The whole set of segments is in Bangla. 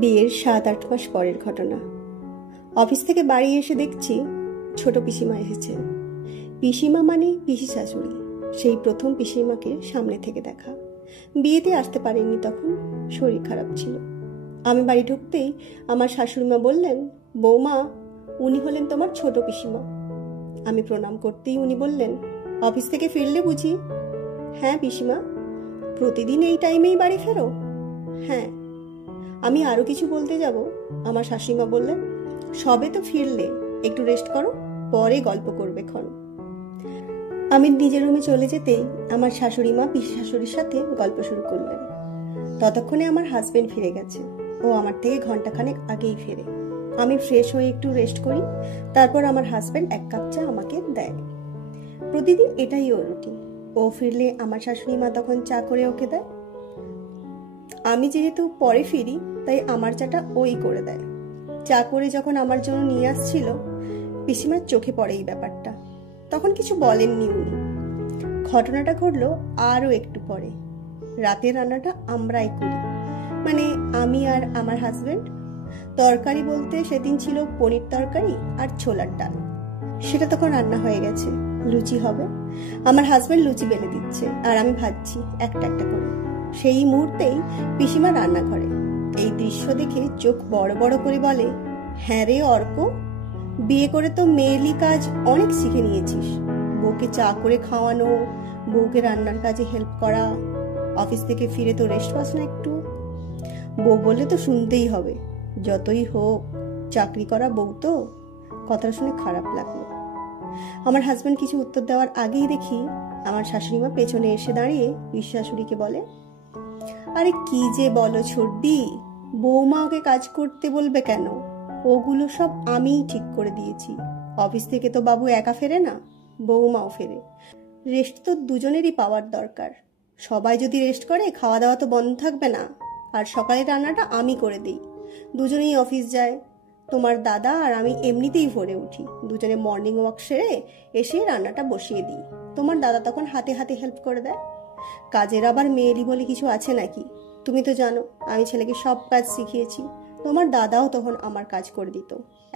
বিয়ের 7-8 মাস পরের ঘটনা। অফিস থেকে বাড়ি এসে দেখছি ছোট পিসিমা এসেছে। পিসিমা মানে পিসি শাশুড়ি। সেই প্রথম পিসিমাকে সামনে থেকে দেখা। বিয়েতে আসতে পারেননি, তখন শরীর খারাপ ছিল। আমি বাড়ি ঢুকতেই আমার শাশুড়িমা বললেন, বৌমা, উনি হলেন তোমার ছোট পিসিমা। আমি প্রণাম করতেই উনি বললেন, অফিস থেকে ফিরলে বুঝি? হ্যাঁ পিসিমা। প্রতিদিন এই টাইমেই বাড়ি ফেরো? হ্যাঁ। আমি আরো কিছু বলতে যাব, আমার শাশুড়িমা বললেন, সবে তো ফিরলে, একটু রেস্ট করো, পরে গল্প করবে ক্ষণ। আমি নিজের রুমে চলে যেতেই আমার শাশুড়িমা পিসি শাশুড়ির সাথে গল্প শুরু করলেন। ততক্ষণে আমার হাজবেন্ড ফিরে গেছে। ও আমার থেকে ঘন্টাখানেক আগেই ফেরে। আমি ফ্রেশ হয়ে একটু রেস্ট করি, তারপর আমার হাজবেন্ড 1 কাপ চা আমাকে দেয়। প্রতিদিন এটাই ওর রুটিন। ও ফিরলে আমার শাশুড়িমা তখন চা করে ওকে দেয়। আমি যেহেতু পরে ফিরি, তাই আমার চাটা ওই করে দেয়। চা করে যখন আমার জন্য নিয়ে আসছিল, পিসিমার চোখে পড়ে এই ব্যাপারটা। তখন কিছু বলেননি উনি। ঘটনাটা ঘটলো আরও একটু পরে। রাতের রান্নাটা আমরাই করি, মানে আমি আর আমার হাজবেন্ড। তরকারি বলতে সেদিন ছিল পনির তরকারি আর ছোলার ডাল। সেটা তখন রান্না হয়ে গেছে। লুচি হবে। আমার হাজবেন্ড লুচি বেলে দিচ্ছে আর আমি ভাজছি একটা একটা করে। সেই মুহূর্তেই পিসিমা রান্নাঘরে। এই দৃশ্য দেখে চোখ বড় বড় করে বলে, হ্যাঁ রে অর্ক, বিয়ে করে তো মেয়েলি কাজ অনেক শিখে নিয়েছিস। বউকে চা করে খাওয়ানো, বউকে রান্নার কাজে হেল্প করা, অফিস থেকে ফিরে তো রেস্ট পাস না একটু? বউ বললে তো শুনতেই হবে, যতই হোক চাকরি করা বউ তো। কথাটা শুনে খারাপ লাগলো। আমার হাজবেন্ড কিছু উত্তর দেওয়ার আগেই দেখি আমার শাশুড়িমা পেছনে এসে দাঁড়িয়ে পিসি শাশুড়িকে বলে, আরে কি যে বলো ছোটদি, বৌমা ওকে কাজ করতে বলবে কেন? ওগুলো সব আমিই ঠিক করে দিয়েছি। অফিস থেকে তো বাবু একা ফেরে না, বৌমাও ফেরে। রেস্ট তো দুজনেরই পাওয়ার দরকার। সবাই যদি রেস্ট করে, খাওয়া দাওয়া তো বন্ধ থাকবে না। আর সকালের রান্নাটা আমি করে দিই। দুজনেই অফিস যায়। তোমার দাদা আর আমি এমনিতেই ভোরে উঠি, দুজনে মর্নিং ওয়াক সেরে এসে রান্নাটা বসিয়ে দিই। তোমার দাদা তখন হাতে হাতে হেল্প করে দেয়। কাজের আবার মেয়েলি বলে কিছু আছে নাকি? তুমি তো জানো আমি ছেলেকে সব কাজ শিখিয়েছি। তোমার দাদাও তখন আমার কাজ করে দিত,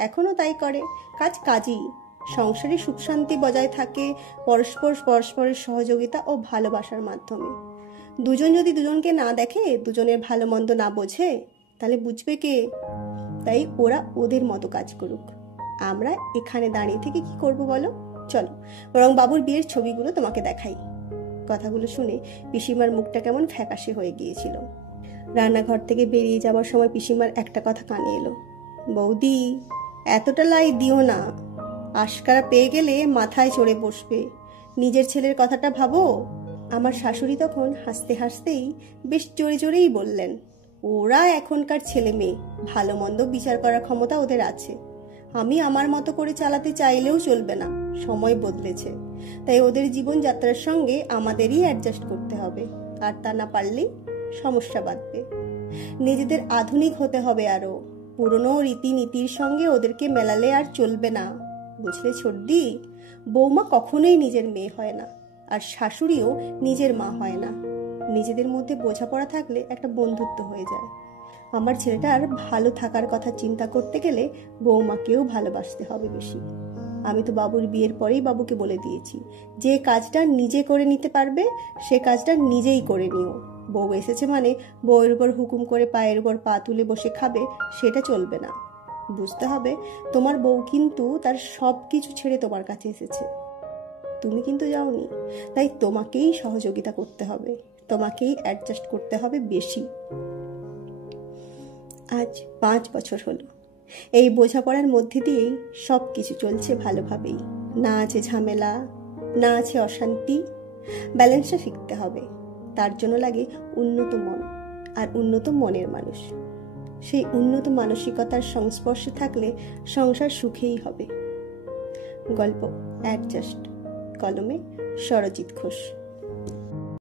এখনো তাই করে। কাজ কাজই। সংসারে সুখ শান্তি বজায় থাকে পরস্পরের সহযোগিতা ও ভালোবাসার মাধ্যমে। দুজন যদি দুজনকে না দেখে, দুজনের ভালো মন্দ না বোঝে, তাহলে বুঝবে কে? তাই ওরা ওদের মতো কাজ করুক, আমরা এখানে দাঁড়িয়ে থেকে কি করব বলো? চলো বরং বাবুর বিয়ের ছবিগুলো তোমাকে দেখাই। কথাগুলো শুনে পিসিমার মুখটা কেমন ফ্যাকাশে হয়ে গিয়েছিল। রান্নাঘর থেকে বেরিয়ে যাওয়ার সময় পিসিমার একটা কথা কানে এলো, বৌদি, এতটা লাই দিও না। আশকারা পেয়ে গেলে মাথায় চড়ে বসবে। নিজের ছেলের কথাটা ভাবো। আমার শাশুড়ি তখন হাসতে হাসতেই বেশ জোরে জোরেই বললেন, ওরা এখনকার ছেলে মেয়ে, ভালো মন্দ বিচার করার ক্ষমতা ওদের আছে। আমি আমার মতো করে চালাতে চাইলেও চলবে না, সময় বদলেছে। তাই ওদের জীবনযাত্রার সঙ্গে আমাদেরই অ্যাডজাস্ট করতে হবে, আর তা না পারলেই সমস্যা বাঁধবে। নিজেদের আধুনিক হতে হবে, আরো পুরনো রীতিনীতির সঙ্গে ওদেরকে মেলালে আর চলবে না, বুঝলে ছোটদি? বৌমা কখনোই নিজের মেয়ে হয় না, আর শাশুড়িও নিজের মা হয় না। নিজেদের মধ্যে বোঝাপড়া থাকলে একটা বন্ধুত্ব হয়ে যায়। আমার ছেলেটার ভালো থাকার কথা চিন্তা করতে গেলে বৌমাকেও ভালোবাসতে হবে বেশি। আমি তো বাবুর বিয়ের পরেই বাবুকে বলে দিয়েছি, যে কাজটা নিজে করে নিতে পারবে সে কাজটা নিজেই করে নিও। বউ এসেছে মানে বউয়ের উপর হুকুম করে পায়ের উপর পা তুলে বসে খাবে, সেটা চলবে না। বুঝতে হবে তোমার বউ কিন্তু তার সব কিছু ছেড়ে তোমার কাছে এসেছে, তুমি কিন্তু যাওনি। তাই তোমাকেই সহযোগিতা করতে হবে, তোমাকেই অ্যাডজাস্ট করতে হবে বেশি। আজ 5 বছর হলো। এই বোঝাপড়ার মধ্যে দিয়েই সব কিছু চলছে ভালোভাবেই। না আছে ঝামেলা, না আছে অশান্তি। ব্যালেন্সটা শিখতে হবে। তার জন্য লাগে উন্নত মন আর উন্নত মনের মানুষ। সেই উন্নত মানসিকতার সংস্পর্শে থাকলে সংসার সুখেই হবে। গল্প অ্যাডজাস্ট, কলমে সরজিৎ ঘোষ।